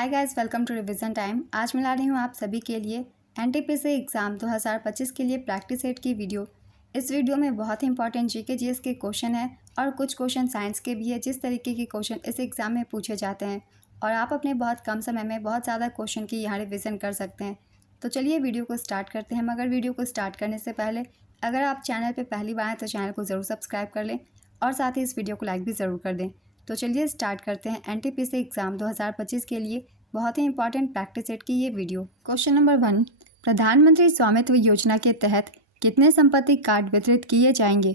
Hi guys, welcome to revision time. आज मैं ला रही हूँ आप सभी के लिए एनटीपीसी एग्ज़ाम 2025 के लिए प्रैक्टिस सेट की वीडियो। इस वीडियो में बहुत ही इंपॉर्टेंट जीके जीएस के क्वेश्चन है और कुछ क्वेश्चन साइंस के भी है, जिस तरीके के क्वेश्चन इस एग्ज़ाम में पूछे जाते हैं और आप अपने बहुत कम समय में बहुत ज़्यादा क्वेश्चन की यहाँ रिविज़न कर सकते हैं। तो चलिए वीडियो को स्टार्ट करते हैं। मगर वीडियो को स्टार्ट करने से पहले अगर आप चैनल पर पहली बार आए तो चैनल को ज़रूर सब्सक्राइब कर लें और साथ ही इस वीडियो को लाइक भी ज़रूर कर दें। तो चलिए स्टार्ट करते हैं एनटीपीसी एग्ज़ाम 2025 के लिए बहुत ही इंपॉर्टेंट प्रैक्टिस सेट की ये वीडियो। क्वेश्चन नंबर 1, प्रधानमंत्री स्वामित्व योजना के तहत कितने संपत्ति कार्ड वितरित किए जाएंगे?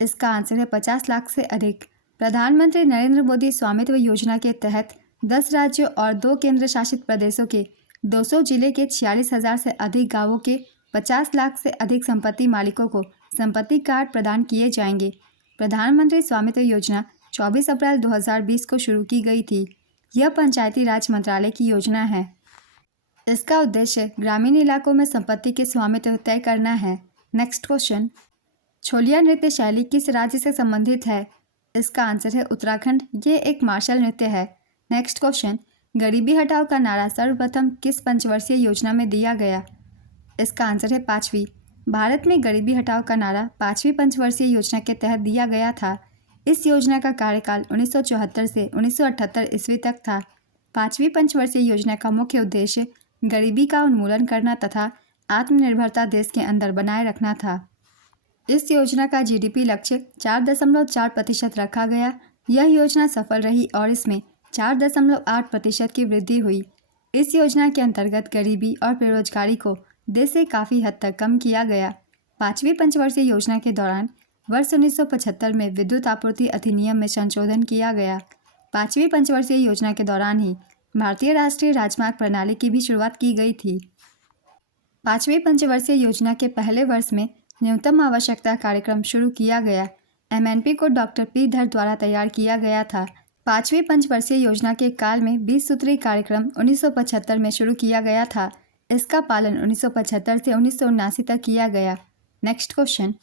इसका आंसर है 50 लाख से अधिक। प्रधानमंत्री नरेंद्र मोदी स्वामित्व योजना के तहत 10 राज्यों और 2 केंद्र शासित प्रदेशों के 200 जिले के 46,000 से अधिक गांवों के 50 लाख से अधिक संपत्ति मालिकों को संपत्ति कार्ड प्रदान किए जाएंगे। प्रधानमंत्री स्वामित्व योजना 24 अप्रैल 2020 को शुरू की गई थी। यह पंचायती राज मंत्रालय की योजना है। इसका उद्देश्य ग्रामीण इलाकों में संपत्ति के स्वामित्व तय करना है। नेक्स्ट क्वेश्चन, छोलिया नृत्य शैली किस राज्य से संबंधित है? इसका आंसर है उत्तराखंड। ये एक मार्शल नृत्य है। नेक्स्ट क्वेश्चन, गरीबी हटाओ का नारा सर्वप्रथम किस पंचवर्षीय योजना में दिया गया? इसका आंसर है 5वीं। भारत में गरीबी हटाओ का नारा 5वीं पंचवर्षीय योजना के तहत दिया गया था। इस योजना का कार्यकाल 1974 से 1978 ईस्वी तक था। 5वीं पंचवर्षीय योजना का मुख्य उद्देश्य गरीबी का उन्मूलन करना तथा आत्मनिर्भरता देश के अंदर बनाए रखना था। इस योजना का जीडीपी लक्ष्य 4.4% रखा गया। यह योजना सफल रही और इसमें 4.8% की वृद्धि हुई। इस योजना के अंतर्गत गरीबी और बेरोजगारी को देश से काफ़ी हद तक कम किया गया। 5वीं पंचवर्षीय योजना के दौरान वर्ष 1975 में विद्युत आपूर्ति अधिनियम में संशोधन किया गया। 5वीं पंचवर्षीय योजना के दौरान ही भारतीय राष्ट्रीय राजमार्ग प्रणाली की भी शुरुआत की गई थी। 5वीं पंचवर्षीय योजना के पहले वर्ष में न्यूनतम आवश्यकता कार्यक्रम शुरू किया गया। एमएनपी को डॉक्टर पी धर द्वारा तैयार किया गया था। 5वीं पंचवर्षीय योजना के काल में 20 सूत्री कार्यक्रम 1975 में शुरू किया गया था। इसका पालन 1975 से 1979 तक किया गया। नेक्स्ट क्वेश्चन,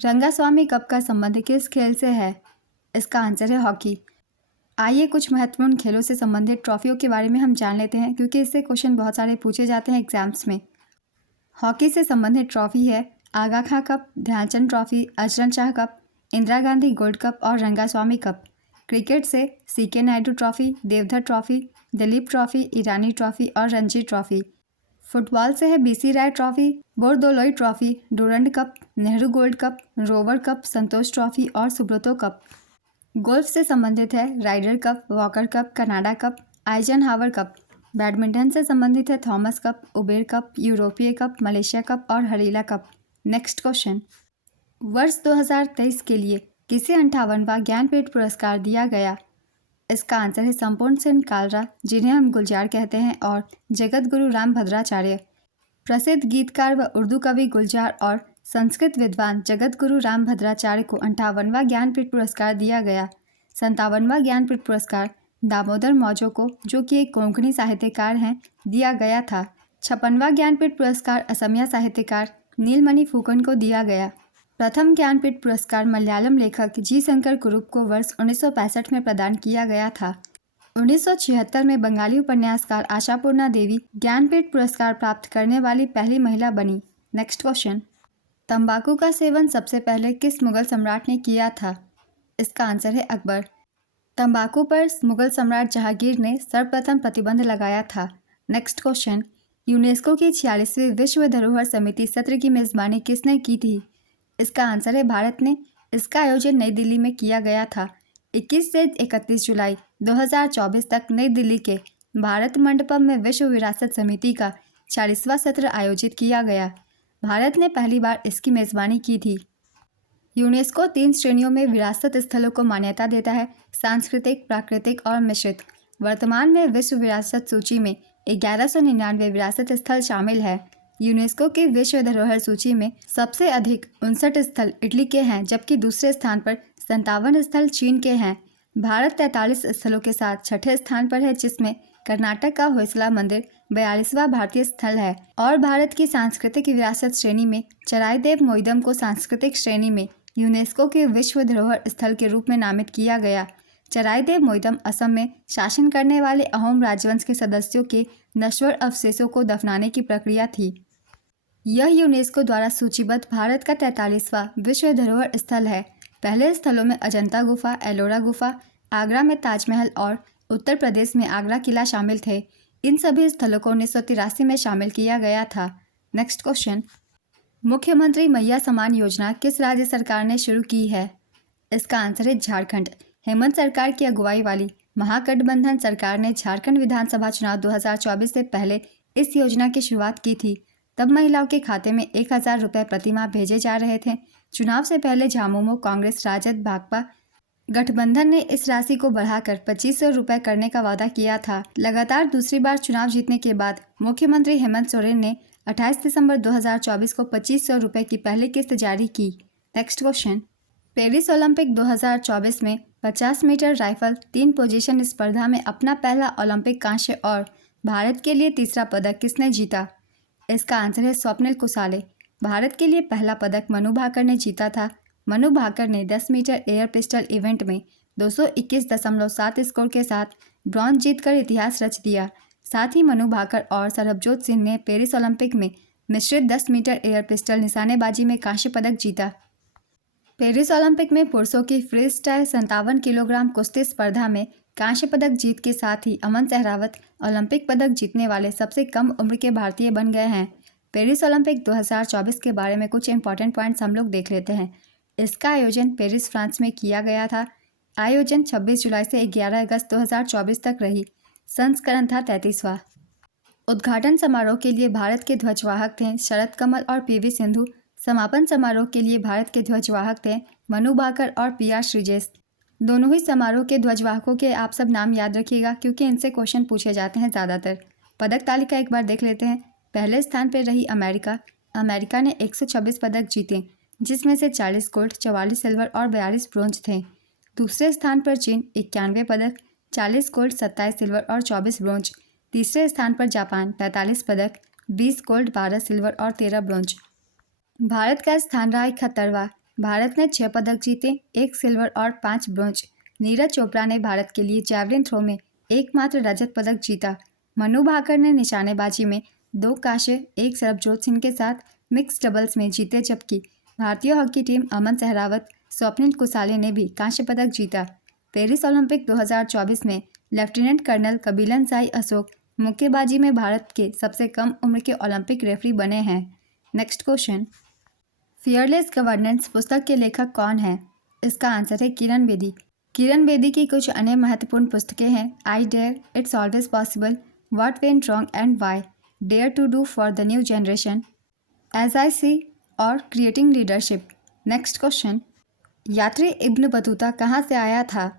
रंगास्वामी कप का संबंध किस खेल से है? इसका आंसर है हॉकी। आइए कुछ महत्वपूर्ण खेलों से संबंधित ट्रॉफियों के बारे में हम जान लेते हैं, क्योंकि इससे क्वेश्चन बहुत सारे पूछे जाते हैं एग्जाम्स में। हॉकी से संबंधित ट्रॉफी है Aga Khan cup, Dhyanchand trophy, Azlan Shah cup, Indira Gandhi gold cup और रंगास्वामी कप। क्रिकेट से CK Naidu trophy, Deodhar trophy, Duleep trophy, Irani trophy और रणजी ट्रॉफी। फुटबॉल से है BC Roy trophy, Bordoloi trophy, Durand cup, Nehru gold cup, Rover cup, Santosh trophy और सुब्रतो कप। गोल्फ से संबंधित है Ryder cup, Walker cup, Canada cup, Eisenhower cup. Badminton से संबंधित है थॉमस कप, उबेर कप, यूरोपीय कप, मलेशिया कप और हरीला कप। नेक्स्ट क्वेश्चन, वर्ष 2023 के लिए किसे 58वां ज्ञानपीठ पुरस्कार दिया गया? इसका आंसर है संपूर्ण सेन कालरा, जिन्हें हम गुलजार कहते हैं, और जगत गुरु राम भद्राचार्य। प्रसिद्ध गीतकार व उर्दू कवि गुलजार और संस्कृत विद्वान जगत गुरु राम भद्राचार्य को 58वां ज्ञानपीठ पुरस्कार दिया गया। 57वां ज्ञानपीठ पुरस्कार दामोदर मौजो को, जो कि एक कोंकणी साहित्यकार हैं, दिया गया था। 56वां ज्ञानपीठ पुरस्कार असमिया साहित्यकार नीलमणि फुकन को दिया गया। प्रथम ज्ञानपीठ पुरस्कार मलयालम लेखक जी शंकर कुरुप को वर्ष 1965 में प्रदान किया गया था। 1976 में बंगाली उपन्यासकार आशापूर्णा देवी ज्ञानपीठ पुरस्कार प्राप्त करने वाली पहली महिला बनी। नेक्स्ट क्वेश्चन, तंबाकू का सेवन सबसे पहले किस मुगल सम्राट ने किया था? इसका आंसर है अकबर। तंबाकू पर मुगल सम्राट जहांगीर ने सर्वप्रथम प्रतिबंध लगाया था। नेक्स्ट क्वेश्चन, यूनेस्को की 46वीं विश्व धरोहर समिति सत्र की मेज़बानी किसने की थी? इसका आंसर है भारत ने। इसका आयोजन नई दिल्ली में किया गया था। 21 से 31 जुलाई 2024 तक नई दिल्ली के भारत मंडपम में विश्व विरासत समिति का 40वां सत्र आयोजित किया गया। भारत ने पहली बार इसकी मेज़बानी की थी। यूनेस्को 3 श्रेणियों में विरासत स्थलों को मान्यता देता है: सांस्कृतिक, प्राकृतिक और मिश्रित। वर्तमान में विश्व विरासत सूची में 1199 विरासत स्थल शामिल है। यूनेस्को की विश्व धरोहर सूची में सबसे अधिक 59 स्थल इटली के हैं, जबकि दूसरे स्थान पर 57 स्थल चीन के हैं। भारत 43 स्थलों के साथ छठे स्थान पर है, जिसमें कर्नाटक का होयसला मंदिर 42वां भारतीय स्थल है। और भारत की सांस्कृतिक विरासत श्रेणी में चराइदेव मोइदम को सांस्कृतिक श्रेणी में यूनेस्को के विश्व धरोहर स्थल के रूप में नामित किया गया। चराइदेव मोइदम असम में शासन करने वाले अहोम राजवंश के सदस्यों के नश्वर अवशेषों को दफनाने की प्रक्रिया थी। यह यूनेस्को द्वारा सूचीबद्ध भारत का 43वां विश्व धरोहर स्थल है। पहले स्थलों में अजंता गुफा, एलोरा गुफा, आगरा में ताजमहल और उत्तर प्रदेश में आगरा किला शामिल थे। इन सभी स्थलों को 1983 में शामिल किया गया था। नेक्स्ट क्वेश्चन, मुख्यमंत्री मैया समान योजना किस राज्य सरकार ने शुरू की है? इसका आंसर है झारखंड। हेमंत सरकार की अगुवाई वाली महागठबंधन सरकार ने झारखंड विधानसभा चुनाव 2024 से पहले इस योजना की शुरुआत की थी। तब महिलाओं के खाते में 1000 रुपये प्रतिमाह भेजे जा रहे थे। चुनाव से पहले झामुमो, कांग्रेस, राजद, भाकपा गठबंधन ने इस राशि को बढ़ाकर 2500 रुपये करने का वादा किया था। लगातार दूसरी बार चुनाव जीतने के बाद मुख्यमंत्री हेमंत सोरेन ने 28 दिसंबर 2024 को 2500 रुपये की पहली किस्त जारी की। नेक्स्ट क्वेश्चन, पेरिस ओलंपिक 2024 में 50 मीटर राइफल 3 पोजीशन स्पर्धा में अपना पहला ओलंपिक कांस्य और भारत के लिए तीसरा पदक किसने जीता? इसका आंसर है स्वप्निल कुसाले। भारत के लिए पहला पदक मनु भाकर ने जीता था। मनु भाकर ने 10 मीटर एयर पिस्टल इवेंट में 221.7 स्कोर के साथ ब्रॉन्ज जीतकर इतिहास रच दिया। साथ ही मनु भाकर और सरबजोत सिंह ने पेरिस ओलंपिक में मिश्रित 10 मीटर एयर पिस्टल निशानेबाजी में कांस्य पदक जीता। पेरिस ओलंपिक में पुरुषों की फ्री स्टाइल 57 किलोग्राम कुश्ती स्पर्धा में कांस्य पदक जीत के साथ ही अमन सहरावत ओलंपिक पदक जीतने वाले सबसे कम उम्र के भारतीय बन गए हैं। पेरिस ओलंपिक 2024 के बारे में कुछ इंपॉर्टेंट पॉइंट्स हम लोग देख लेते हैं। इसका आयोजन पेरिस, फ्रांस में किया गया था। आयोजन 26 जुलाई से 11 अगस्त 2024 तक रही। संस्करण था 33वां। उद्घाटन समारोह के लिए भारत के ध्वजवाहक थे शरद कमल और पीवी सिंधु। समापन समारोह के लिए भारत के ध्वजवाहक थे मनु भाकर और पीआर श्रीजेश। दोनों ही समारोह के ध्वजवाहकों के आप सब नाम याद रखिएगा क्योंकि इनसे क्वेश्चन पूछे जाते हैं ज़्यादातर। पदक तालिका एक बार देख लेते हैं। पहले स्थान पर रही अमेरिका। अमेरिका ने 126 पदक जीते, जिसमें से 40 गोल्ड, 44 सिल्वर और 42 ब्रोंज थे। दूसरे स्थान पर चीन 91 पदक, 40 गोल्ड, 27 सिल्वर और 24 ब्रोंज। तीसरे स्थान पर जापान 45 पदक, 20 गोल्ड, 12 सिल्वर और 13 ब्रोंज। भारत का स्थान रहा 71वां। भारत ने 6 पदक जीते, 1 सिल्वर और 5 ब्रोंज। नीरज चोपड़ा ने भारत के लिए जैवलिन थ्रो में एकमात्र रजत पदक जीता। मनु भाकर ने निशानेबाजी में 2 कांस्य, 1 सरबजोत सिंह के साथ मिक्स डबल्स में जीते, जबकि भारतीय हॉकी टीम अमन सहरावत, स्वप्निल कुसाले ने भी कांस्य पदक जीता। पेरिस ओलंपिक 2024 में लेफ्टिनेंट कर्नल कबीलन साई अशोक मुक्केबाजी में भारत के सबसे कम उम्र के ओलंपिक रेफरी बने हैं। नेक्स्ट क्वेश्चन, फियरलेस गवर्नेंस पुस्तक के लेखक कौन है? इसका आंसर है किरण बेदी। किरण बेदी की कुछ अन्य महत्वपूर्ण पुस्तकें हैं I dare, it's always possible, what went wrong and why, dare to do for the new generation, as I see और क्रिएटिंग लीडरशिप। नेक्स्ट क्वेश्चन, यात्री इब्न बतूता कहाँ से आया था?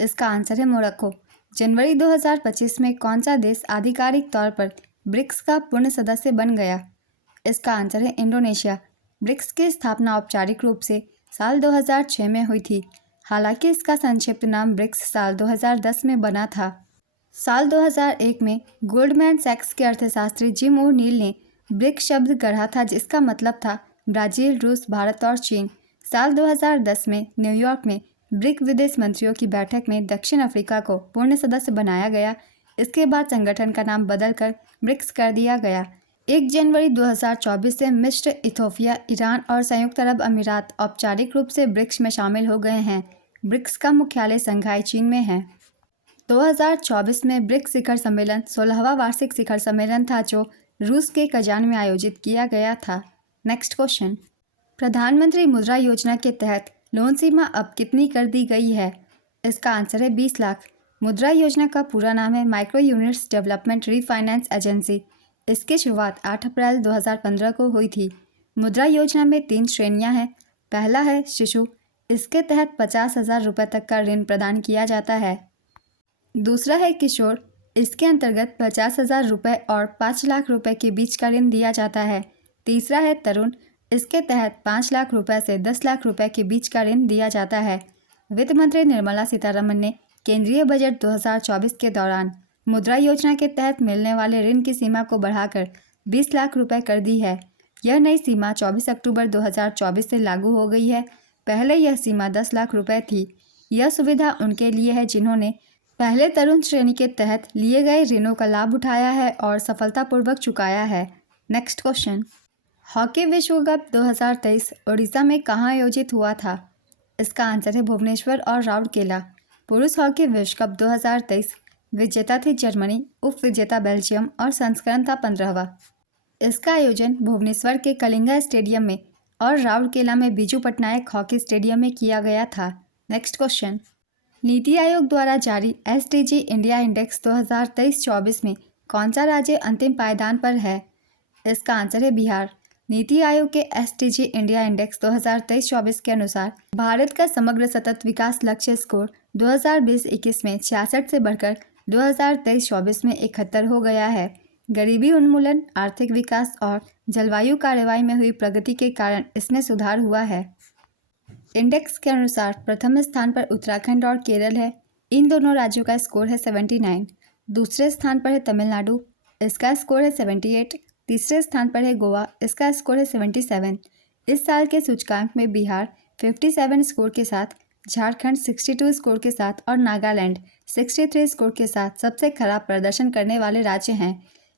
इसका आंसर है मोरक्को। जनवरी 2025 में कौन सा देश आधिकारिक तौर पर ब्रिक्स का पूर्ण सदस्य बन गया? इसका आंसर है इंडोनेशिया। ब्रिक्स की स्थापना औपचारिक रूप से साल 2006 में हुई थी। हालांकि इसका संक्षिप्त नाम ब्रिक्स साल 2010 में बना था। साल 2001 में गोल्डमैन सैक्स के अर्थशास्त्री जिम ओ नील ने ब्रिक्स शब्द गढ़ा था, जिसका मतलब था ब्राज़ील, रूस, भारत और चीन। साल 2010 में न्यूयॉर्क में ब्रिक विदेश मंत्रियों की बैठक में दक्षिण अफ्रीका को पूर्ण सदस्य बनाया गया। इसके बाद संगठन का नाम बदलकर ब्रिक्स कर दिया गया। 1 जनवरी 2024 से मिस्र, इथोपिया, ईरान और संयुक्त अरब अमीरात औपचारिक रूप से ब्रिक्स में शामिल हो गए हैं। ब्रिक्स का मुख्यालय शंघाई, चीन में है। 2024 में ब्रिक्स शिखर सम्मेलन 16वां वार्षिक शिखर सम्मेलन था, जो रूस के कजान में आयोजित किया गया था। नेक्स्ट क्वेश्चन, प्रधानमंत्री मुद्रा योजना के तहत लोन सीमा अब कितनी कर दी गई है? इसका आंसर है 20 लाख। मुद्रा योजना का पूरा नाम है micro units development refinance agency. इसकी शुरुआत 8 अप्रैल 2015 को हुई थी। मुद्रा योजना में 3 श्रेणियां हैं। पहला है शिशु, इसके तहत 50,000 रुपये तक का ऋण प्रदान किया जाता है। दूसरा है किशोर, इसके अंतर्गत 50,000 रुपये और 5 लाख रुपये के बीच का ऋण दिया जाता है। तीसरा है तरुण, इसके तहत 5 लाख रुपये से 10 लाख रुपये के बीच का ऋण दिया जाता है। वित्त मंत्री निर्मला सीतारमण ने केंद्रीय बजट 2024 के दौरान मुद्रा योजना के तहत मिलने वाले ऋण की सीमा को बढ़ाकर 20 लाख रुपये कर दी है। यह नई सीमा 24 अक्टूबर 2024 से लागू हो गई है। पहले यह सीमा 10 लाख रुपये थी। यह सुविधा उनके लिए है जिन्होंने पहले तरुण श्रेणी के तहत लिए गए ऋणों का लाभ उठाया है और सफलतापूर्वक चुकाया है। नेक्स्ट क्वेश्चन, हॉकी विश्व कप 2023 उड़ीसा में कहाँ आयोजित हुआ था? इसका आंसर है भुवनेश्वर और राउरकेला। पुरुष हॉकी विश्व कप 2023 विजेता थी जर्मनी, उप विजेता बेल्जियम और संस्करण था 15वां। इसका आयोजन भुवनेश्वर के कलिंगा स्टेडियम में और राउरकेला में बीजू पटनायक हॉकी स्टेडियम में किया गया था। नेक्स्ट क्वेश्चन, नीति आयोग द्वारा जारी एसडीजी इंडिया इंडेक्स 2023-24 में कौन सा राज्य अंतिम पायदान पर है? इसका आंसर है बिहार। नीति आयोग के एसडीजी इंडिया इंडेक्स 2023-24 के अनुसार भारत का समग्र सतत विकास लक्ष्य स्कोर 2020-21 में 66 से बढ़कर 2023-24 में 71 हो गया है। गरीबी उन्मूलन, आर्थिक विकास और जलवायु कार्रवाई में हुई प्रगति के कारण इसमें सुधार हुआ है। इंडेक्स के अनुसार प्रथम स्थान पर उत्तराखंड और केरल है। इन दोनों राज्यों का स्कोर है 79। दूसरे स्थान पर है तमिलनाडु, इसका स्कोर है 78। तीसरे स्थान पर है गोवा, इसका स्कोर है 77। इस साल के सूचकांक में बिहार 57 स्कोर के साथ, झारखंड 62 स्कोर के साथ और नागालैंड 63 स्कोर के साथ सबसे खराब प्रदर्शन करने वाले राज्य हैं।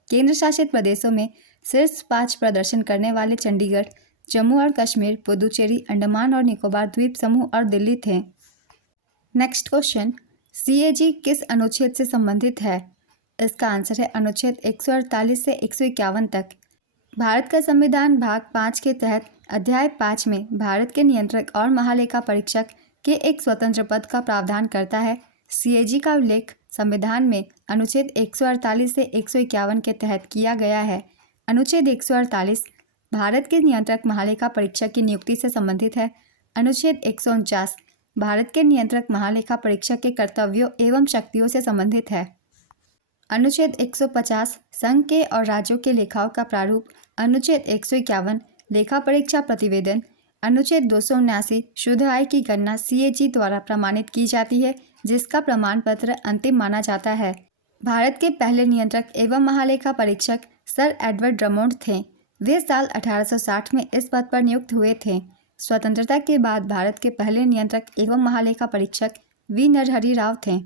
केंद्र शासित प्रदेशों में शीर्ष 5 प्रदर्शन करने वाले चंडीगढ़, जम्मू और कश्मीर, पुदुचेरी, अंडमान और निकोबार द्वीप समूह और दिल्ली थे। नेक्स्ट क्वेश्चन, सीएजी किस अनुच्छेद से संबंधित है? इसका आंसर है अनुच्छेद 148 से 151 तक। भारत का संविधान भाग 5 के तहत अध्याय 5 में भारत के नियंत्रक और महालेखा परीक्षक के एक स्वतंत्र पद का प्रावधान करता है। सीएजी का उल्लेख संविधान में अनुच्छेद 148 से 151 के तहत किया गया है। अनुच्छेद 148 भारत के नियंत्रक महालेखा परीक्षक की नियुक्ति से संबंधित है। अनुच्छेद 149 भारत के नियंत्रक महालेखा परीक्षक के कर्तव्यों एवं शक्तियों से संबंधित है। अनुच्छेद 150 संघ के और राज्यों के लेखाओं का प्रारूप। अनुच्छेद 151 लेखा परीक्षा प्रतिवेदन। अनुच्छेद 279 शुद्ध आय की गणना सीएजी द्वारा प्रमाणित की जाती है, जिसका प्रमाण पत्र अंतिम माना जाता है। भारत के पहले नियंत्रक एवं महालेखा परीक्षक सर एडवर्ड ड्रमोंड थे। वे साल 1860 में इस पद पर नियुक्त हुए थे। स्वतंत्रता के बाद भारत के पहले नियंत्रक एवं महालेखा परीक्षक वी नरहरि राव थे।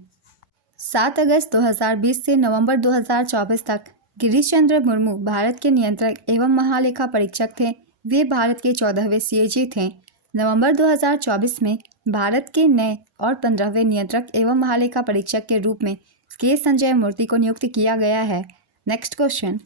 7 अगस्त 2020 से नवंबर 2024 तक गिरीश चंद्र मुर्मू भारत के नियंत्रक एवं महालेखा परीक्षक थे। वे भारत के 14वें सीएजी थे। नवंबर 2024 में भारत के नए और 15वें नियंत्रक एवं महालेखा परीक्षक के रूप में के संजय मूर्ति को नियुक्त किया गया है। नेक्स्ट क्वेश्चन,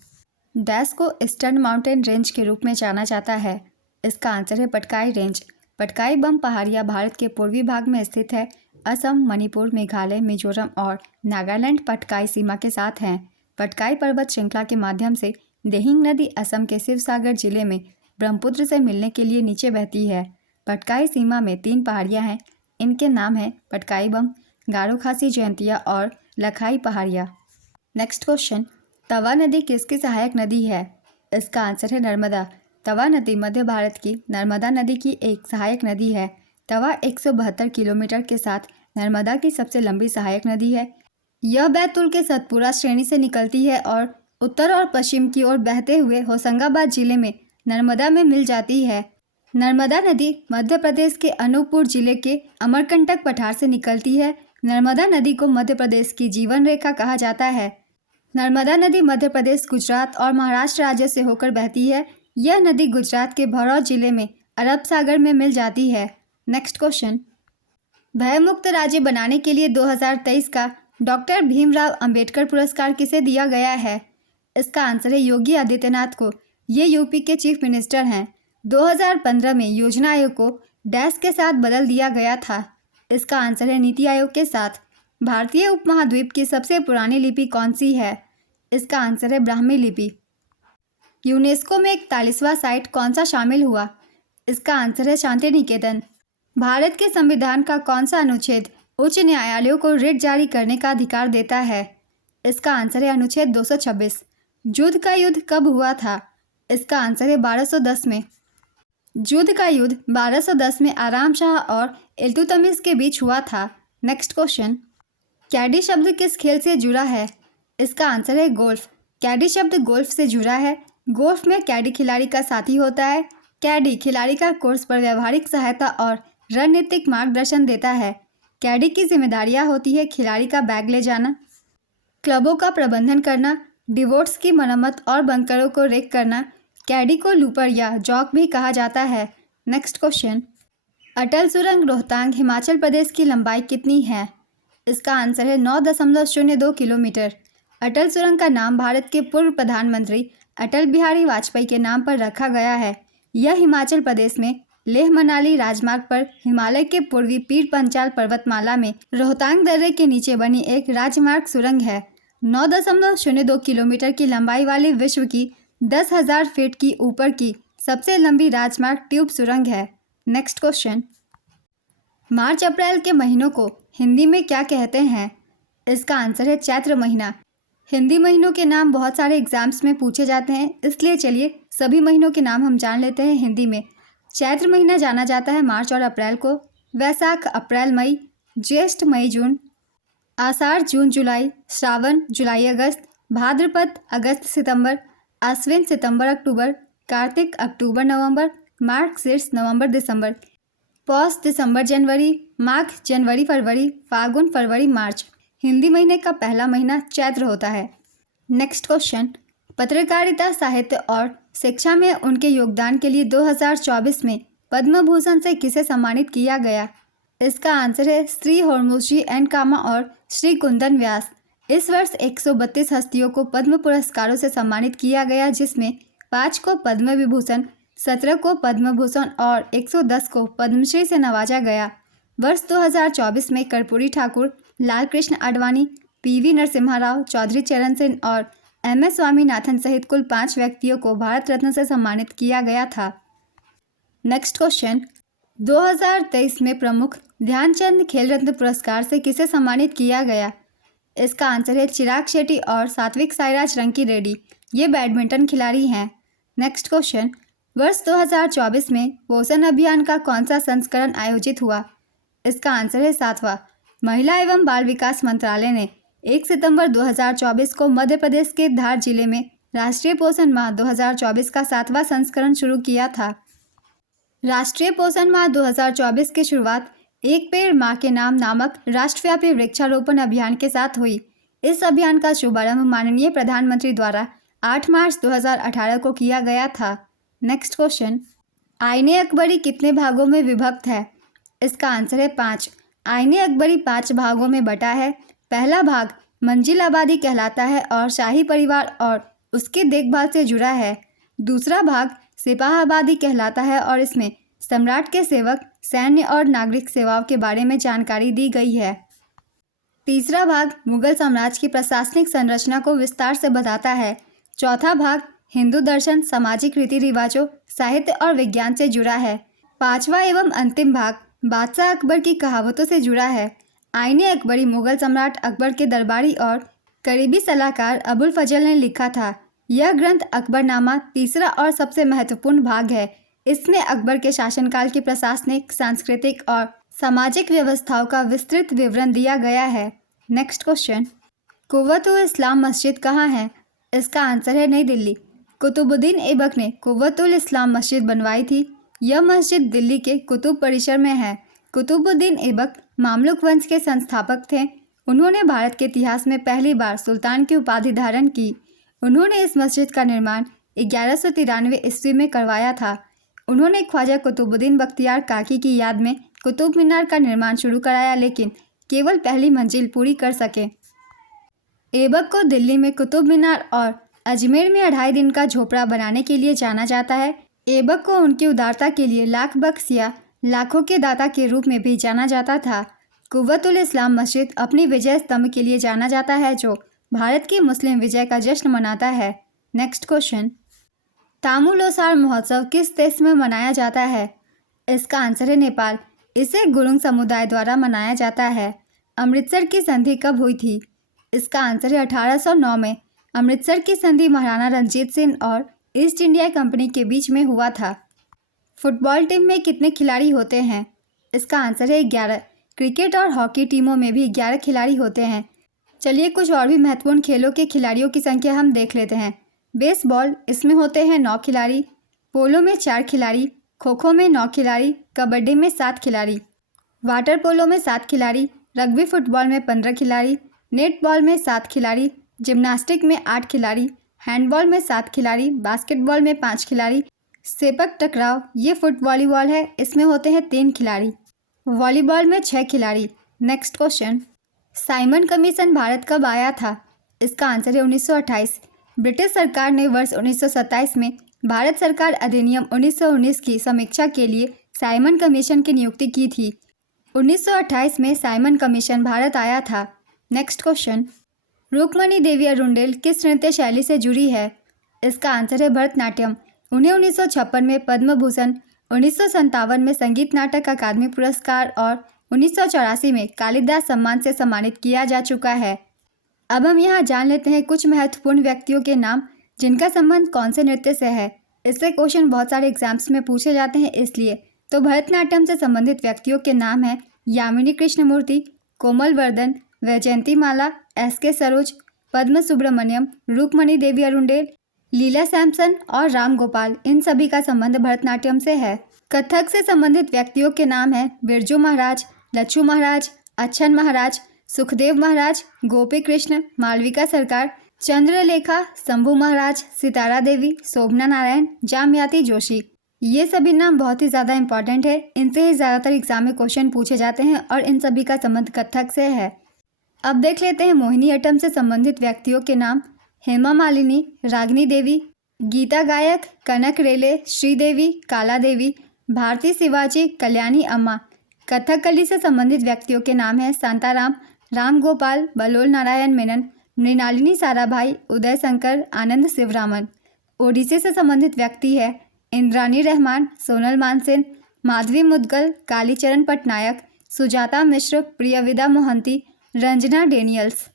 डैश को ईस्टर्न माउंटेन रेंज के रूप में जाना जाता है? इसका आंसर है पटकाई रेंज। पटकाई बम पहाड़ियाँ भारत के पूर्वी भाग में स्थित है। असम, मणिपुर, मेघालय, मिजोरम और नागालैंड पटकाई सीमा के साथ हैं। पटकाई पर्वत श्रृंखला के माध्यम से देहिंग नदी असम के शिवसागर जिले में ब्रह्मपुत्र से मिलने के लिए नीचे बहती है। पटकाई सीमा में 3 पहाड़ियाँ हैं। इनके नाम हैं पटकाई बम, गारो खासी जयंतिया और लखाई पहाड़ियाँ। नेक्स्ट क्वेश्चन, तवा नदी किसकी सहायक नदी है? इसका आंसर है नर्मदा। तवा नदी मध्य भारत की नर्मदा नदी की एक सहायक नदी है। तवा 172 किलोमीटर के साथ नर्मदा की सबसे लंबी सहायक नदी है। यह बैतूल के सतपुरा श्रेणी से निकलती है और उत्तर और पश्चिम की ओर बहते हुए होशंगाबाद जिले में नर्मदा में मिल जाती है। नर्मदा नदी मध्य प्रदेश के अनूपपुर जिले के अमरकंटक पठार से निकलती है। नर्मदा नदी को मध्य प्रदेश की जीवन रेखा कहा जाता है। नर्मदा नदी मध्य प्रदेश, गुजरात और महाराष्ट्र राज्यों से होकर बहती है। यह नदी गुजरात के भरौच जिले में अरब सागर में मिल जाती है। नेक्स्ट क्वेश्चन, भयमुक्त राज्य बनाने के लिए 2023 का डॉक्टर भीमराव अंबेडकर पुरस्कार किसे दिया गया है? इसका आंसर है योगी आदित्यनाथ को। ये यूपी के चीफ मिनिस्टर हैं। 2015 में योजना आयोग को डैश के साथ बदल दिया गया था। इसका आंसर है नीति आयोग के साथ। भारतीय उपमहाद्वीप की सबसे पुरानी लिपि कौन सी है? इसका आंसर है ब्राह्मी लिपि। यूनेस्को में 41वां साइट कौन सा शामिल हुआ? इसका आंसर है शांति निकेतन। भारत के संविधान का कौन सा अनुच्छेद उच्च न्यायालयों को रिट जारी करने का अधिकार देता है? इसका आंसर है अनुच्छेद 226। युद्ध का युद्ध कब हुआ था? इसका आंसर है 1210 में। युद्ध का युद्ध 1210 में आराम शाह और इल्तुतमिश के बीच हुआ था। नेक्स्ट क्वेश्चन, कैडी शब्द किस खेल से जुड़ा है? इसका आंसर है गोल्फ। कैडी शब्द गोल्फ से जुड़ा है। गोल्फ में कैडी खिलाड़ी का साथी होता है। कैडी खिलाड़ी का कोर्स पर व्यवहारिक सहायता और रणनीतिक मार्गदर्शन देता है। कैडी की जिम्मेदारियां होती है खिलाड़ी का बैग ले जाना, क्लबों का प्रबंधन करना, डिवोट्स की मरम्मत और बंकरों को रेक करना। कैडी को लूपर या जॉक भी कहा जाता है। नेक्स्ट क्वेश्चन, अटल सुरंग रोहतांग हिमाचल प्रदेश की लंबाई कितनी है? इसका आंसर है 9.02 किलोमीटर। अटल सुरंग का नाम भारत के पूर्व प्रधानमंत्री अटल बिहारी वाजपेयी के नाम पर रखा गया है। यह हिमाचल प्रदेश में लेह मनाली राजमार्ग पर हिमालय के पूर्वी पीर पंचाल पर्वतमाला में रोहतांग दर्रे के नीचे बनी एक राजमार्ग सुरंग है। 9.02 किलोमीटर की लंबाई वाली विश्व की 10,000 फीट की ऊपर की सबसे लंबी राजमार्ग ट्यूब सुरंग है। नेक्स्ट क्वेश्चन, मार्च अप्रैल के महीनों को हिंदी में क्या कहते हैं? इसका आंसर है चैत्र महीना। हिंदी महीनों के नाम बहुत सारे एग्जाम्स में पूछे जाते हैं, इसलिए चलिए सभी महीनों के नाम हम जान लेते हैं हिंदी में। चैत्र महीना जाना जाता है मार्च और अप्रैल को, वैशाख अप्रैल मई, ज्येष्ठ मई जून, आषाढ़ जून जुलाई, श्रावण जुलाई अगस्त, भाद्रपद अगस्त सितंबर, आश्विन सितंबर अक्टूबर, कार्तिक अक्टूबर नवंबर, मार्गशीर्ष नवंबर दिसंबर, पौष दिसंबर जनवरी, माघ जनवरी फरवरी, फागुन फरवरी मार्च। हिंदी महीने का पहला महीना चैत्र होता है। नेक्स्ट क्वेश्चन, पत्रकारिता साहित्य और शिक्षा में उनके योगदान के लिए 2024 में पद्म भूषण से किसे सम्मानित किया गया? इसका आंसर है श्री होर्मुसजी एन कामा और श्री कुंदन व्यास। इस वर्ष 132 हस्तियों को पद्म पुरस्कारों से सम्मानित किया गया, जिसमें 5 को पद्म विभूषण, 17 को पद्म भूषण और 110 को पद्मश्री से नवाजा गया। वर्ष 2024 में कर्पूरी ठाकुर, लाल कृष्ण आडवाणी, पीवी नरसिम्हा राव, चौधरी चरण सिंह और MS स्वामीनाथन सहित कुल 5 व्यक्तियों को भारत रत्न से सम्मानित किया गया था। नेक्स्ट क्वेश्चन, 2023 में प्रमुख ध्यानचंद खेल रत्न पुरस्कार से किसे सम्मानित किया गया? इसका आंसर है चिराग शेट्टी और सात्विक साईराज रंकी रेड्डी। ये बैडमिंटन खिलाड़ी हैं। नेक्स्ट क्वेश्चन, वर्ष 2024 में पोषण अभियान का कौन सा संस्करण आयोजित हुआ? इसका आंसर है 7वां। महिला एवं बाल विकास मंत्रालय ने 1 सितंबर 2024 को मध्य प्रदेश के धार जिले में राष्ट्रीय पोषण माह 2024 का 7वां संस्करण शुरू किया था। राष्ट्रीय पोषण माह 2024 की शुरुआत एक पेड़ माँ के नाम नामक राष्ट्रव्यापी वृक्षारोपण अभियान के साथ हुई। इस अभियान का शुभारंभ माननीय प्रधानमंत्री द्वारा 8 मार्च 2018 को किया गया था। नेक्स्ट क्वेश्चन, आईने अकबरी कितने भागों में विभक्त है? इसका आंसर है 5। आईने अकबरी 5 भागों में बटा है। पहला भाग मंजिल आबादी कहलाता है और शाही परिवार और उसके देखभाल से जुड़ा है। दूसरा भाग सिपाह आबादी कहलाता है और इसमें सम्राट के सेवक, सैन्य और नागरिक सेवाओं के बारे में जानकारी दी गई है। तीसरा भाग मुगल साम्राज्य की प्रशासनिक संरचना को विस्तार से बताता है। चौथा भाग हिंदू दर्शन, सामाजिक रीति रिवाजों, साहित्य और विज्ञान से जुड़ा है। पांचवा एवं अंतिम भाग बादशाह अकबर की कहावतों से जुड़ा है। आईने अकबरी मुगल सम्राट अकबर के दरबारी और करीबी सलाहकार अबुल फजल ने लिखा था। यह ग्रंथ अकबरनामा तीसरा और सबसे महत्वपूर्ण भाग है। इसमें अकबर के शासनकाल की प्रशासनिक, सांस्कृतिक और सामाजिक व्यवस्थाओं का विस्तृत विवरण दिया गया है। नेक्स्ट क्वेश्चन, कुव्वत-उल-इस्लाम मस्जिद कहाँ है? इसका आंसर है नई दिल्ली। कुतुबुद्दीन ऐबक ने कुव्वत-उल-इस्लाम मस्जिद बनवाई थी। यह मस्जिद दिल्ली के कुतुब परिसर में है। कुतुबुद्दीन ऐबक मामलुक वंश के संस्थापक थे। उन्होंने भारत के इतिहास में पहली बार सुल्तान की उपाधि धारण की। उन्होंने इस मस्जिद का निर्माण 1193 ईस्वी में करवाया था। उन्होंने ख्वाजा कुतुबुद्दीन बख्तियार काकी की याद में कुतुब मीनार का निर्माण शुरू कराया, लेकिन केवल पहली मंजिल पूरी कर सके। ऐबक को दिल्ली में कुतुब मीनार और अजमेर में 2.5 दिन का झोपड़ा बनाने के लिए जाना जाता है। ऐबक को उनकी उदारता के लिए लाख बख्श या लाखों के दाता के रूप में भी जाना जाता था। कुव्वत-उल-इस्लाम मस्जिद अपनी विजय स्तंभ के लिए जाना जाता है, जो भारत की मुस्लिम विजय का जश्न मनाता है। नेक्स्ट क्वेश्चन, तामूल-ओसार महोत्सव किस देश में मनाया जाता है? इसका आंसर है नेपाल। इसे गुरुंग समुदाय द्वारा मनाया जाता है। अमृतसर की संधि कब हुई थी? इसका आंसर है 1809 में। अमृतसर की संधि महाराणा रंजीत सिंह और ईस्ट इंडिया कंपनी के बीच में हुआ था। फुटबॉल टीम में कितने खिलाड़ी होते हैं? इसका आंसर है 11। क्रिकेट और हॉकी टीमों में भी 11 खिलाड़ी होते हैं। चलिए कुछ और भी महत्वपूर्ण खेलों के खिलाड़ियों की संख्या हम देख लेते हैं। बेसबॉल, इसमें होते हैं 9 खिलाड़ी। पोलो में 4 खिलाड़ी। खो खो में 9 खिलाड़ी। कबड्डी में 7 खिलाड़ी। वाटर पोलो में 7 खिलाड़ी। रग्बी फुटबॉल में 15 खिलाड़ी, नेटबॉल में 7 खिलाड़ी, जिम्नास्टिक में 8 खिलाड़ी, हैंडबॉल में 7 खिलाड़ी, बास्केटबॉल में 5 खिलाड़ी, सेपक टकराव ये फुट वॉलीबॉल है, इसमें होते हैं 3 खिलाड़ी, वॉलीबॉल में 6 खिलाड़ी। Next question, Simon commission Bharat कब आया था? इसका आंसर है 1928। ब्रिटिश सरकार ने वर्ष 1927 में भारत सरकार अधिनियम 1919 की समीक्षा के लिए साइमन कमीशन की नियुक्ति की थी। 1928 में साइमन कमीशन भारत आया था। नेक्स्ट क्वेश्चन, रुक्मणी देवी अरुंडेल किस नृत्य शैली से जुड़ी है? इसका आंसर है भरतनाट्यम। उन्हें 1956 में पद्म भूषण, 1957 में संगीत नाटक अकादमी पुरस्कार और 1984 में कालिदास सम्मान से सम्मानित किया जा चुका है। अब हम यहाँ जान लेते हैं कुछ महत्वपूर्ण व्यक्तियों के नाम जिनका संबंध कौन से नृत्य से है। इससे क्वेश्चन बहुत सारे एग्जाम्स में पूछे जाते हैं इसलिए। तो भरतनाट्यम से संबंधित व्यक्तियों के नाम हैं यामिनी कृष्णमूर्ति, कोमल वर्धन, वैजयंती माला, एस.के. सरोज, पद्म सुब्रमण्यम, रुक्मणी देवी अरुंडेल, लीला सैमसन और राम गोपाल, इन सभी का संबंध भरतनाट्यम से है। कथक से संबंधित व्यक्तियों के नाम हैं बिरजू महाराज, लच्छू महाराज, अच्छन महाराज, सुखदेव महाराज, गोपी कृष्ण, मालविका सरकार, चंद्रलेखा, शंभू महाराज, सितारा देवी, शोभना नारायण, जामयाती जोशी। ये सभी नाम बहुत ही ज़्यादा इंपॉर्टेंट है, इनसे ही ज़्यादातर एग्जाम में क्वेश्चन पूछे जाते हैं और इन सभी का संबंध कथक से है। अब देख लेते हैं मोहिनीअट्टम से संबंधित व्यक्तियों के नाम। हेमा मालिनी, रागिनी देवी, गीता गायक, कनक रेले, श्रीदेवी, काला देवी, भारती शिवाजी, कल्याणी अम्मा। कथकली से संबंधित व्यक्तियों के नाम हैं शांताराम, राम गोपाल, बलोल नारायण मेनन, मृणालिनी साराभाई, उदय शंकर, आनंद शिवरामन। ओडिसी से संबंधित व्यक्ति है इंद्रानी रहमान, सोनल मानसेन, माधवी मुदगल, कालीचरण पटनायक, सुजाता मिश्र, प्रियविदा मोहंती, रंजना डेनियल्स।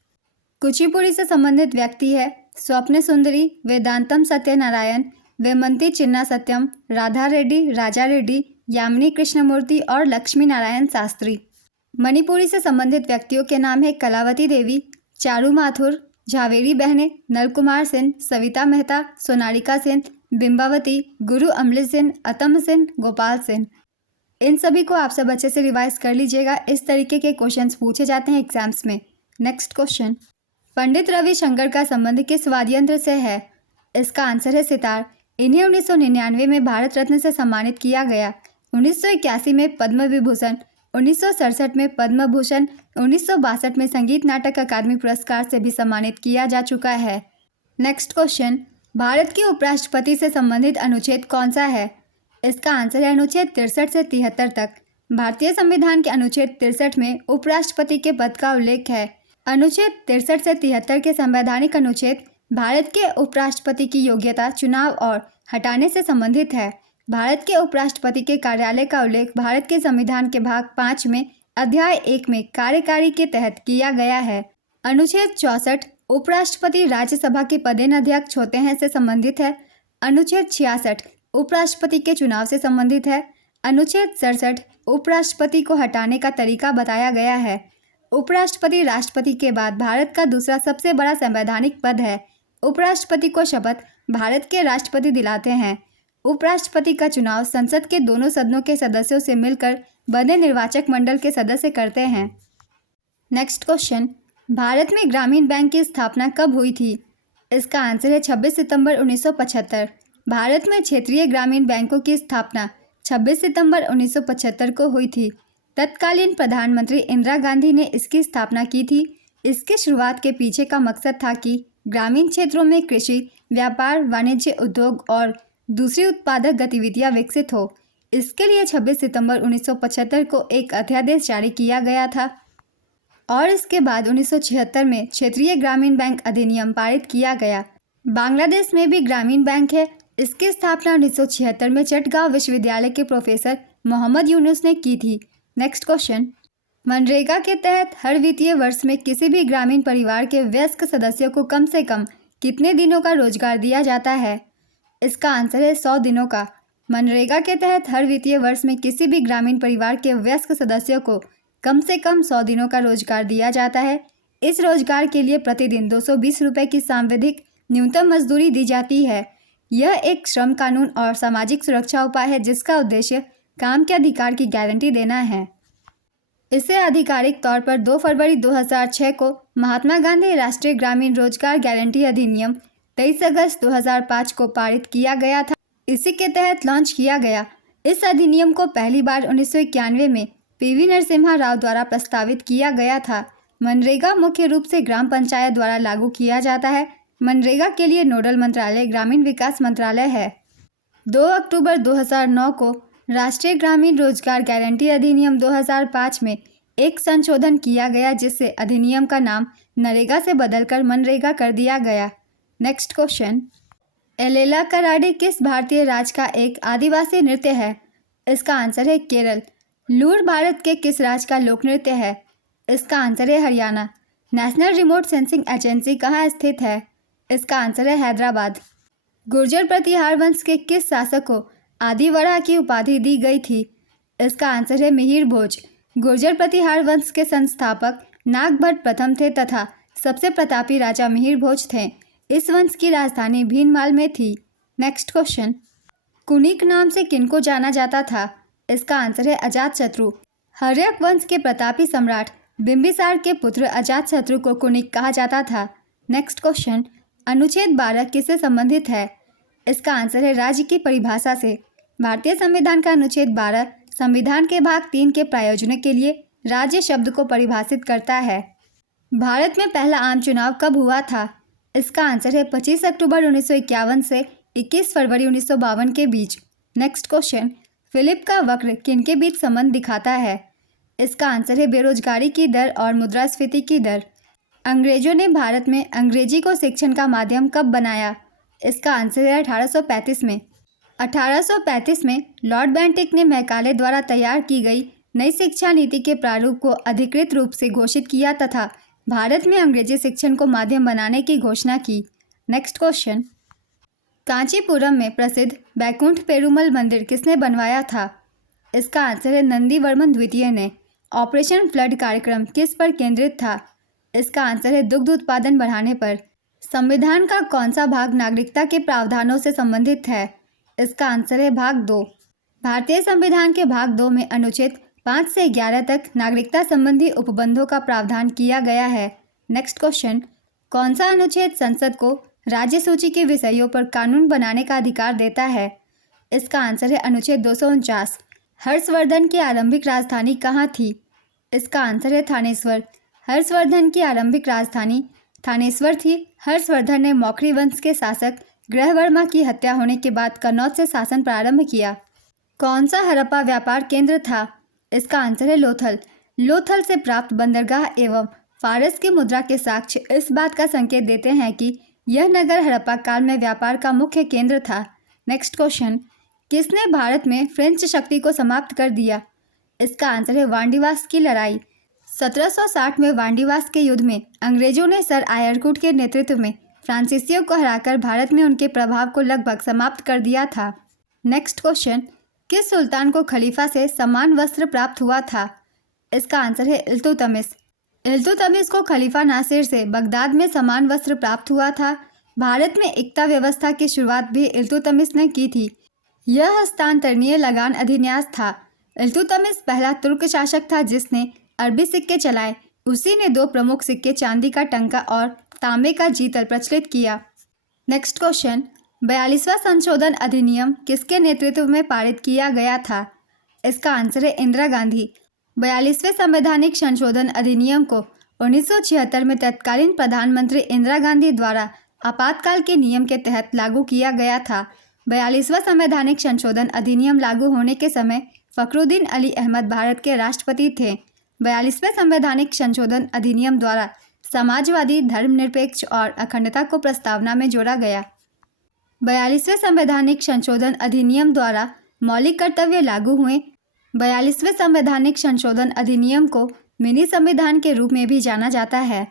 कुचिपुड़ी से संबंधित व्यक्ति है स्वप्न सुंदरी, वेदांतम सत्यनारायण, वेमंती चिन्ना सत्यम, राधा रेड्डी, राजा रेड्डी, यामिनी कृष्णमूर्ति और लक्ष्मी नारायण शास्त्री। मणिपुरी से संबंधित व्यक्तियों के नाम है कलावती देवी, चारू माथुर, झावेरी बहने, नलकुमार सेन, सविता मेहता, सोनालिका सेन, बिंबावती, गुरु अमृत सेन, अतम सेन, गोपाल सेन। इन सभी को आप सब अच्छे से रिवाइज कर लीजिएगा, इस तरीके के क्वेश्चंस पूछे जाते हैं एग्जाम्स में। नेक्स्ट क्वेश्चन, पंडित रविशंकर का संबंध किस वाद्य यंत्र से है? इसका आंसर है सितार। इन्हें 1999 में भारत रत्न से सम्मानित किया गया। 1981 में पद्म विभूषण, 1967 में पद्म भूषण, 1962 में संगीत नाटक अकादमी पुरस्कार से भी सम्मानित किया जा चुका है। नेक्स्ट क्वेश्चन, भारत के उपराष्ट्रपति से संबंधित अनुच्छेद कौन सा है? इसका आंसर है अनुच्छेद 63 से 73 तक। भारतीय संविधान के अनुच्छेद 63 में उपराष्ट्रपति के पद का उल्लेख है। अनुच्छेद 63 से 73 के संवैधानिक अनुच्छेद भारत के उपराष्ट्रपति की योग्यता, चुनाव और हटाने से संबंधित है। भारत के उपराष्ट्रपति के कार्यालय का उल्लेख भारत के संविधान के भाग 5 में अध्याय 1 में कार्यकारी के तहत किया गया है। अनुच्छेद 64 उपराष्ट्रपति राज्यसभा के पदेन अध्यक्ष होते हैं से संबंधित है। अनुच्छेद 66 उपराष्ट्रपति के चुनाव से संबंधित है। अनुच्छेद 67 उपराष्ट्रपति को हटाने का तरीका बताया गया है। उपराष्ट्रपति राष्ट्रपति के बाद भारत का दूसरा सबसे बड़ा संवैधानिक पद है। उपराष्ट्रपति को शपथ भारत के राष्ट्रपति दिलाते हैं। उपराष्ट्रपति का चुनाव संसद के दोनों सदनों के सदस्यों से मिलकर बने निर्वाचक मंडल के सदस्य करते हैं। नेक्स्ट क्वेश्चन, भारत में ग्रामीण बैंक की स्थापना कब हुई थी? इसका आंसर है 26 सितंबर 1975। भारत में क्षेत्रीय ग्रामीण बैंकों की स्थापना 26 सितंबर 1975 को हुई थी। तत्कालीन प्रधानमंत्री इंदिरा गांधी ने इसकी स्थापना की थी। इसकी शुरुआत के पीछे का मकसद था कि ग्रामीण क्षेत्रों में कृषि, व्यापार, वाणिज्य, उद्योग और दूसरी उत्पादक गतिविधियां विकसित हो। इसके लिए 26 सितंबर 1975 को एक अध्यादेश जारी किया गया था और इसके बाद 1976 में क्षेत्रीय ग्रामीण बैंक अधिनियम पारित किया गया। बांग्लादेश में भी ग्रामीण बैंक है। इसकी स्थापना 1976 में चटगांव विश्वविद्यालय के प्रोफेसर मोहम्मद यूनुस ने की थी। नेक्स्ट क्वेश्चन, मनरेगा के तहत हर वित्तीय वर्ष में किसी भी ग्रामीण परिवार के वयस्क सदस्यों को कम से कम कितने दिनों का रोजगार दिया जाता है? इसका आंसर है 100 दिनों का। मनरेगा के तहत हर वित्तीय वर्ष में किसी भी ग्रामीण परिवार के वयस्क सदस्यों को कम से कम 100 दिनों का रोजगार दिया जाता है। इस रोजगार के लिए प्रतिदिन 220 रुपये की सांविधिक न्यूनतम मजदूरी दी जाती है। यह एक श्रम कानून और सामाजिक सुरक्षा उपाय है जिसका उद्देश्य काम के अधिकार की गारंटी देना है। इसे आधिकारिक तौर पर 2 फरवरी 2006 को महात्मा गांधी राष्ट्रीय ग्रामीण रोजगार गारंटी अधिनियम 23 अगस्त 2005 को पारित किया गया था। इसी के तहत लॉन्च किया गया। इस अधिनियम को पहली बार 1991 में पीवी नरसिम्हा राव द्वारा प्रस्तावित किया गया था। मनरेगा मुख्य रूप से ग्राम पंचायत द्वारा लागू किया जाता है। मनरेगा के लिए नोडल मंत्रालय ग्रामीण विकास मंत्रालय है। 2 अक्टूबर 2009 को राष्ट्रीय ग्रामीण रोजगार गारंटी अधिनियम 2005 में एक संशोधन किया गया, जिससे अधिनियम का नाम नरेगा से बदलकर मनरेगा कर दिया गया। नेक्स्ट क्वेश्चन, एलेला कराडे किस भारतीय राज्य का एक आदिवासी नृत्य है? इसका आंसर है केरल। लूर भारत के किस राज्य का लोक नृत्य है? इसका आंसर है Haryana. National remote sensing agency कहाँ स्थित है? इसका आंसर है हैदराबाद। गुर्जर प्रतिहार वंश के किस शासक को आदिवरा की उपाधि दी गई थी? इसका आंसर है मिहिर भोज। गुर्जर प्रतिहार वंश के संस्थापक नागभट्ट प्रथम थे तथा सबसे प्रतापी राजा मिहिर भोज थे। इस वंश की राजधानी भीनमाल में थी। नेक्स्ट क्वेश्चन, कुनिक नाम से किनको जाना जाता था? इसका आंसर है अजातशत्रु। हर्यक वंश के प्रतापी सम्राट बिंबिसार के पुत्र अजातशत्रु को कुनिक कहा जाता था। नेक्स्ट क्वेश्चन, अनुच्छेद 12 किससे संबंधित है? इसका आंसर है राज्य की परिभाषा से। भारतीय संविधान का अनुच्छेद 12 संविधान के भाग 3 के प्रायोजन के लिए राज्य शब्द को परिभाषित करता है। भारत में पहला आम चुनाव कब हुआ था? इसका आंसर है 25 अक्टूबर 1951 से 21 फरवरी 1952 के बीच। नेक्स्ट क्वेश्चन, फिलिप का वक्र किनके बीच संबंध दिखाता है? इसका आंसर है बेरोजगारी की दर और मुद्रास्फीति की दर। अंग्रेजों ने भारत में अंग्रेजी को शिक्षण का माध्यम कब बनाया? इसका आंसर है 1835 में। 1835 में लॉर्ड बेंटिक ने मैकाले द्वारा तैयार की गई नई शिक्षा नीति के प्रारूप को अधिकृत रूप से घोषित किया तथा भारत में अंग्रेजी शिक्षण को माध्यम बनाने की घोषणा की। नेक्स्ट क्वेश्चन, कांचीपुरम में प्रसिद्ध बैकुंठ पेरुमल मंदिर किसने बनवाया था? इसका आंसर है नंदीवर्मन द्वितीय ने। ऑपरेशन फ्लड कार्यक्रम किस पर केंद्रित था? इसका आंसर है दुग्ध उत्पादन बढ़ाने पर। संविधान का कौन सा भाग नागरिकता के प्रावधानों से संबंधित है? इसका आंसर है भाग 2। भारतीय संविधान के भाग 2 में अनुच्छेद 5 से 11 तक नागरिकता संबंधी उपबंधों का प्रावधान किया गया है। नेक्स्ट क्वेश्चन, कौन सा अनुच्छेद संसद को राज्य सूची के विषयों पर कानून बनाने का अधिकार देता है? इसका आंसर है अनुच्छेद 249। हर्षवर्धन की आरंभिक राजधानी कहाँ थी? इसका आंसर है थानेश्वर। हर्षवर्धन की आरंभिक राजधानी थानेश्वर थी। हर्षवर्धन ने मौखरी वंश के शासक ग्रहवर्मा की हत्या होने के बाद कन्नौज से शासन प्रारंभ किया। कौन सा हड़प्पा व्यापार केंद्र था? इसका आंसर है लोथल। लोथल से प्राप्त बंदरगाह एवं फारस की मुद्रा के साक्ष्य इस बात का संकेत देते हैं कि यह नगर हड़प्पा काल में व्यापार का मुख्य केंद्र था। नेक्स्ट क्वेश्चन, किसने भारत में फ्रेंच शक्ति को समाप्त कर दिया? इसका आंसर है वांडीवास की लड़ाई। 1760 में वांडीवास के युद्ध में अंग्रेजों ने सर आयरकुट के नेतृत्व में फ्रांसीसियों को हराकर भारत में उनके प्रभाव को लगभग समाप्त कर दिया था। नेक्स्ट क्वेश्चन, किस सुल्तान को खलीफा से समान वस्त्र प्राप्त हुआ था? इसका आंसर है इल्तुतमिश। इल्तुतमिश को खलीफा नासिर से बगदाद में समान वस्त्र प्राप्त हुआ था। भारत में एकता व्यवस्था की शुरुआत भी इल्तुतमिश ने की थी। यह हस्तांतरणीय लगान अधिन्यास था। इल्तुतमिश पहला तुर्क शासक था जिसने अरबी सिक्के चलाए। उसी ने 2 प्रमुख सिक्के चांदी का टंका और तांबे का जीतल प्रचलित किया। नेक्स्ट क्वेश्चन, 42वां संशोधन अधिनियम किसके नेतृत्व में पारित किया गया था? इसका आंसर है इंदिरा गांधी। 42वें संवैधानिक संशोधन अधिनियम को 1976 में तत्कालीन प्रधानमंत्री इंदिरा गांधी द्वारा आपातकाल के नियम के तहत लागू किया गया था। 42वां संवैधानिक संशोधन अधिनियम लागू होने के समय फखरुद्दीन अली अहमद भारत के राष्ट्रपति थे। 42वें संवैधानिक संशोधन अधिनियम द्वारा समाजवादी, धर्मनिरपेक्ष और अखंडता को प्रस्तावना में जोड़ा गया। 42वें संवैधानिक संशोधन अधिनियम द्वारा मौलिक कर्तव्य लागू हुए। 42वें संवैधानिक संशोधन अधिनियम को मिनी संविधान के रूप में भी जाना जाता है।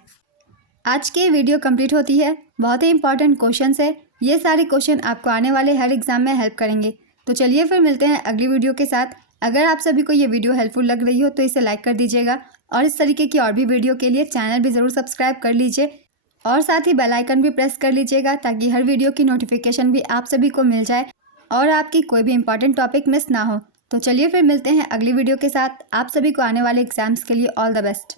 आज की वीडियो कंप्लीट होती है। बहुत ही इंपॉर्टेंट क्वेश्चंस है। ये सारे क्वेश्चन आपको आने वाले हर एग्जाम में हेल्प करेंगे। तो चलिए फिर मिलते हैं अगली वीडियो के साथ। अगर आप सभी को ये वीडियो हेल्पफुल लग रही हो तो इसे लाइक कर दीजिएगा और इस तरीके की और भी वीडियो के लिए चैनल भी ज़रूर सब्सक्राइब कर लीजिए और साथ ही बेल आइकन भी प्रेस कर लीजिएगा ताकि हर वीडियो की नोटिफिकेशन भी आप सभी को मिल जाए और आपकी कोई भी इंपॉर्टेंट टॉपिक मिस ना हो। तो चलिए फिर मिलते हैं अगली वीडियो के साथ। आप सभी को आने वाले एग्जाम्स के लिए ऑल द बेस्ट।